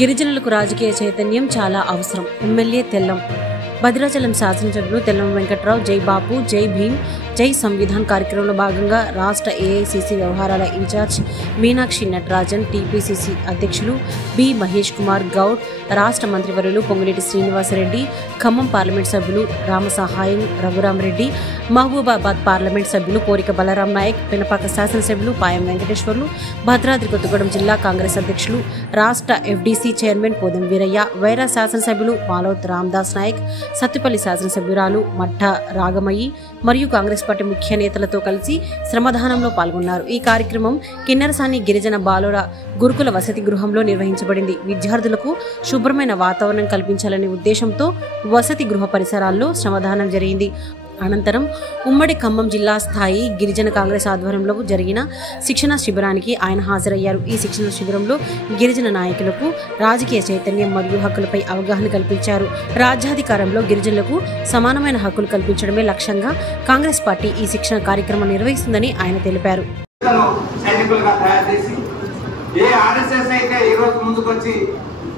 గిరిజనులకు రాజకీయ చైతన్యం చాలా అవసరం. ఎమ్మెల్యే తెల్లం. భద్రాచలం శాసనసభ్యులు తెల్లం వెంకట్రావు జై బాపు, జై భీమ్, జై సంవిధాన్ కార్యక్రమంలో భాగంగా రాష్ట్ర ఏఐసిసి వ్యవహారాల ఇన్ఛార్జ్ మీనాక్షి నటరాజన్, టీపీసీసీ అధ్యక్షులు బి మహేష్ కుమార్ గౌడ్, రాష్ట్ర మంత్రివర్యులు పొంగులేటి శ్రీనివాసరెడ్డి, ఖమ్మం పార్లమెంట్ సభ్యులు రామసహాయం రఘురామరెడ్డి, మహబూబాబాద్ పార్లమెంట్ సభ్యులు కోరిక బలరాం నాయక్, పినపాక శాసనసభ్యులు పాయం వెంకటేశ్వర్లు, భద్రాద్రి కొత్తగూడెం జిల్లా కాంగ్రెస్ అధ్యక్షులు రాష్ట్ర ఎఫ్డీసీ చైర్మన్ పోదెం వీరయ్య, వైరా శాసనసభ్యులు మాలోత్ రామదాస్ నాయక్, సత్తుపల్లి శాసనసభ్యురాలు మఠ రాగమయ్యి మరియు కాంగ్రెస్ పార్టీ ముఖ్య నేతలతో కలిసి శ్రమదానంలో పాల్గొన్నారు. ఈ కార్యక్రమం కిన్నెరసాని గిరిజన బాలుర గురుకుల వసతి గృహంలో నిర్వహించబడింది. విద్యార్థులకు శుభ్రమైన వాతావరణం కల్పించాలనే ఉద్దేశంతో వసతి గృహ పరిసరాల్లో శ్రమదానం జరిగింది. అనంతరం ఉమ్మడి ఖమ్మం జిల్లా స్థాయి గిరిజన కాంగ్రెస్ ఆధ్వర్యంలో జరిగిన శిక్షణ శిబిరానికి ఆయన హాజరయ్యారు. ఈ శిక్షణ శిబిరంలో గిరిజన నాయకులకు రాజకీయ చైతన్యం మరియు హక్కులపై అవగాహన కల్పించారు. రాజ్యాధికారంలో గిరిజనులకు సమానమైన హక్కులు కల్పించడమే లక్ష్యంగా కాంగ్రెస్ పార్టీ ఈ శిక్షణ కార్యక్రమం నిర్వహిస్తుందని ఆయన తెలిపారు.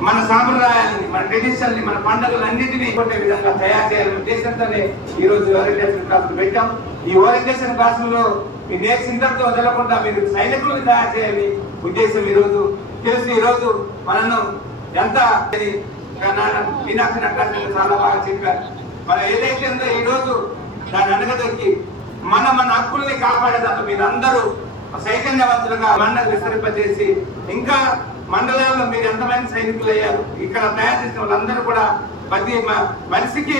మన సాంప్రదాయాలని, మన ట్రెడిషన్ని, మన పండుగలన్నింటినీ కొట్టే విధంగా తయారు చేయాలనే ఉద్దేశంతోనే ఈ రోజు ఓరియంటేషన్ క్లాసులు పెట్టాం. ఈ ఓరియంటేషన్ క్లాసుల్లో మీ నేర్చిందరితో వదలకుండా మీరు సైనికులను తయారు చేయాలని ఉద్దేశం ఈ రోజు తెలుసు. ఈ రోజు మనను ఎంత మీనాక్షి నటరాజన్ చాలా బాగా చెప్పారు. మనం ఏదైతే ఉందో ఈ రోజు దాన్ని అనగదొక్కి మన హక్కుల్ని కాపాడేదాకా మీరందరూ చైతన్యవంతులుగా మండలి విస్తరింపజేసి ఇంకా మండలాల్లో మీరు ఎంతమంది సైనికులు అయ్యారు, ఇక్కడ తయారు చేసిన వాళ్ళందరూ కూడా ప్రతి మనిషికి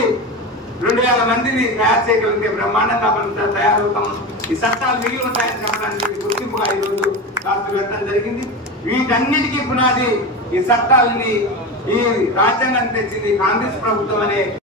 2000 మందిని తయారు చేయగలిగితే బ్రహ్మాండంగా మనం తయారవుతాం. ఈ చట్టాలు మిగిలి ఉంటాయని చెప్పడానికి గుర్తింపుగా ఈరోజు రాష్ట్రం పెట్టడం జరిగింది. వీటన్నిటికీ పునాది ఈ చట్టాలని, ఈ రాజ్యాంగాన్ని తెచ్చింది కాంగ్రెస్ ప్రభుత్వం అనే